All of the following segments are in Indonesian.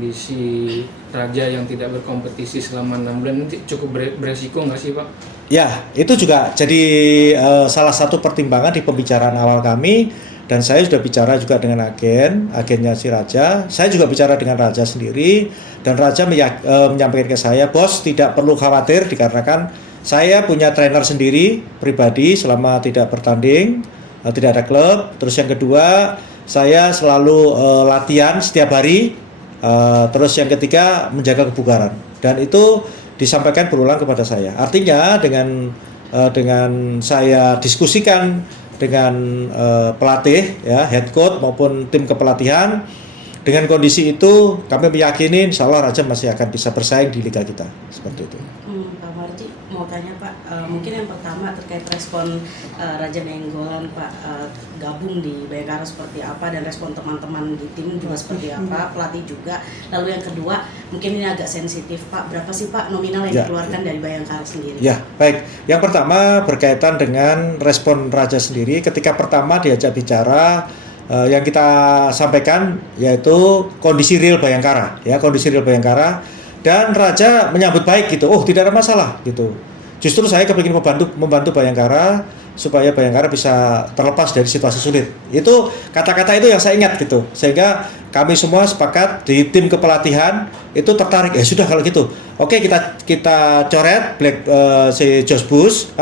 kondisi Raja yang tidak berkompetisi selama 6 bulan nanti cukup beresiko nggak sih Pak? Ya, itu juga jadi salah satu pertimbangan di pembicaraan awal kami, dan saya sudah bicara juga dengan agennya si Raja. Saya juga bicara dengan Raja sendiri, dan Raja menyampaikan ke saya, bos tidak perlu khawatir dikarenakan saya punya trainer sendiri pribadi selama tidak bertanding, tidak ada klub. Terus yang kedua, saya selalu latihan setiap hari. Terus yang ketiga, menjaga kebugaran, dan itu disampaikan berulang kepada saya. Artinya dengan saya diskusikan dengan pelatih ya, head coach maupun tim kepelatihan, dengan kondisi itu kami meyakini insya Allah Raja masih akan bisa bersaing di liga kita seperti itu. Pak Marji mau tanya Pak, mungkin yang pertama terkait respon Raja Nainggolan Pak, gabung di Bayangkara seperti apa, dan respon teman-teman di tim juga seperti apa, pelatih juga. Lalu yang kedua, mungkin ini agak sensitif Pak, berapa sih Pak nominal yang dikeluarkan dari Bayangkara sendiri? Ya, baik. Yang pertama berkaitan dengan respon Raja sendiri. Ketika pertama diajak bicara, yang kita sampaikan yaitu kondisi real Bayangkara, ya, kondisi real Bayangkara, dan Raja menyambut baik gitu. Oh, tidak ada masalah gitu. Justru saya kepingin membantu Bayangkara supaya Bayangkara bisa terlepas dari situasi sulit. Itu kata-kata itu yang saya ingat gitu. Sehingga kami semua sepakat di tim kepelatihan itu tertarik. Ya sudah kalau gitu. Oke, kita coret si Josh Bush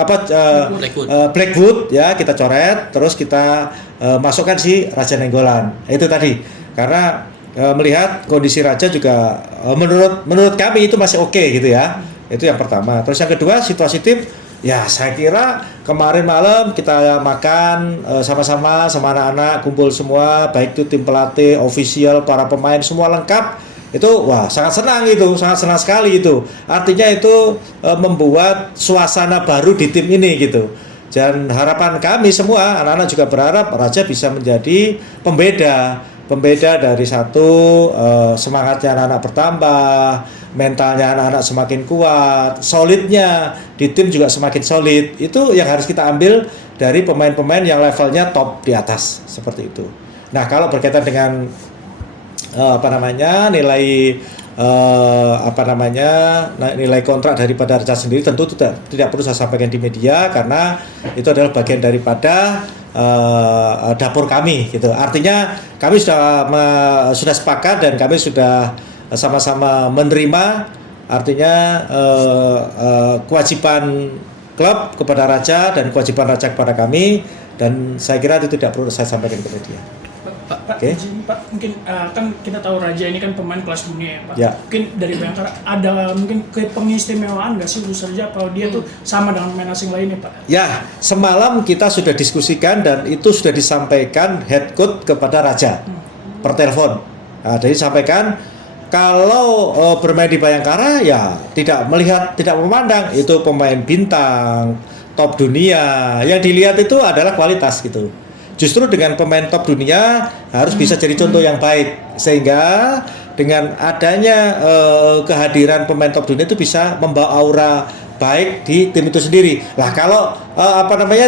Blackwood ya, kita coret, terus kita masukkan si Raja Nainggolan. Itu tadi. Karena melihat kondisi Raja juga menurut kami itu masih oke gitu ya. Itu yang pertama. Terus yang kedua, situasi tim, ya saya kira kemarin malam kita makan sama-sama sama anak-anak, kumpul semua, baik itu tim pelatih, official, para pemain, semua lengkap. Itu wah sangat senang sekali itu. Artinya itu membuat suasana baru di tim ini gitu. Dan harapan kami semua, anak-anak juga berharap Raja bisa menjadi pembeda dari satu, semangatnya anak-anak bertambah, mentalnya anak-anak semakin kuat, solidnya di tim juga semakin solid. Itu yang harus kita ambil dari pemain-pemain yang levelnya top di atas seperti itu. Nah, kalau berkaitan dengan nilai kontrak daripada Raja sendiri, tentu tidak perlu saya sampaikan di media karena itu adalah bagian daripada dapur kami gitu. Artinya kami sudah sepakat dan kami sudah sama-sama menerima, artinya kewajiban klub kepada Raja dan kewajiban Raja kepada kami, dan saya kira itu tidak perlu saya sampaikan ke media. Pak, Okay. Pak, mungkin kan kita tahu Raja ini kan pemain kelas dunia ya Pak. Ya. Mungkin dari Bayangkara ada mungkin pengistimewaan nggak sih khusus Raja, atau dia tuh sama dengan pemain asing lainnya Pak? Ya, semalam kita sudah diskusikan dan itu sudah disampaikan head coach kepada Raja per telepon. Nah, jadi sampaikan kalau bermain di Bayangkara ya tidak memandang itu pemain bintang top dunia. Yang dilihat itu adalah kualitas gitu. Justru dengan pemain top dunia harus bisa jadi contoh yang baik, sehingga dengan adanya kehadiran pemain top dunia itu bisa membawa aura baik di tim itu sendiri. Lah kalau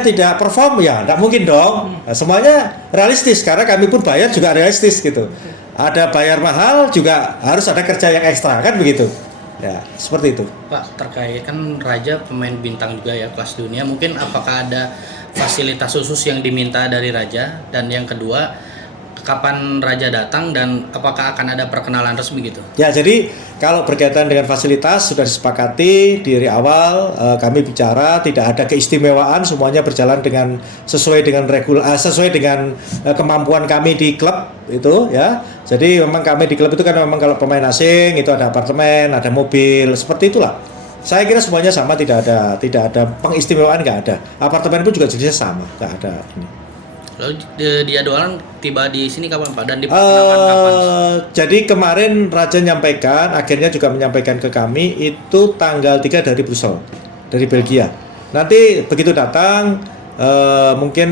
tidak perform ya tidak mungkin dong. Nah, semuanya realistis karena kami pun bayar juga realistis gitu. Ada bayar mahal juga harus ada kerja yang ekstra kan begitu. Ya, seperti itu. Pak, terkait kan Raja pemain bintang juga ya kelas dunia, mungkin apakah ada fasilitas khusus yang diminta dari Raja, dan yang kedua kapan Raja datang dan apakah akan ada perkenalan resmi gitu? Ya, jadi kalau berkaitan dengan fasilitas sudah disepakati dari awal, kami bicara tidak ada keistimewaan, semuanya berjalan sesuai dengan kemampuan kami di klub itu ya. Jadi memang kami di klub itu kan memang kalau pemain asing itu ada apartemen, ada mobil, seperti itulah. Saya kira semuanya sama, tidak ada pengistimewaan, nggak ada. Apartemen pun juga jenisnya sama, nggak ada ini. Lalu dia doang tiba di sini kapan Pak, dan diperkenalkan kapan? Jadi kemarin Raja menyampaikan, akhirnya juga menyampaikan ke kami itu tanggal 3 dari Brussels, dari Belgia. Nanti begitu datang mungkin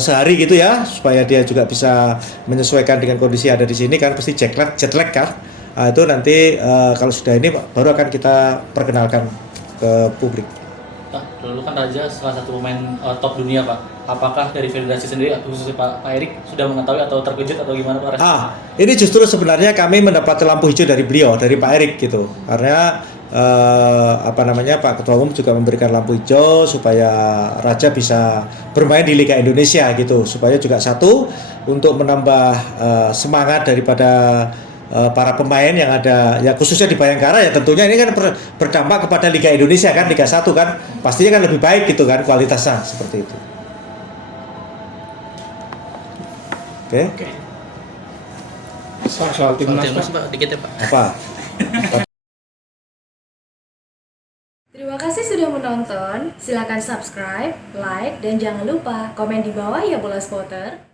sehari gitu ya, supaya dia juga bisa menyesuaikan dengan kondisi ada di sini kan, pasti jet lag kan. Nah, itu nanti kalau sudah ini baru akan kita perkenalkan ke publik. Lalu dulu kan Raja salah satu pemain top dunia Pak. Apakah dari federasi sendiri, khususnya Pak Erik, sudah mengetahui atau terkejut atau gimana Pak? Ini justru sebenarnya kami mendapat lampu hijau dari beliau, dari Pak Erik gitu. Karena Pak Ketua Umum juga memberikan lampu hijau supaya Raja bisa bermain di Liga Indonesia gitu, supaya juga satu untuk menambah semangat daripada para pemain yang ada ya khususnya di Bayangkara ya tentunya ini kan berdampak kepada Liga Indonesia kan, Liga 1 kan pastinya kan lebih baik gitu kan kualitasnya seperti itu. Oke. Soal timnas Pak, dikit ya Pak. Apa? Terima kasih sudah menonton. Silakan subscribe, like, dan jangan lupa komen di bawah ya Bola Spotter.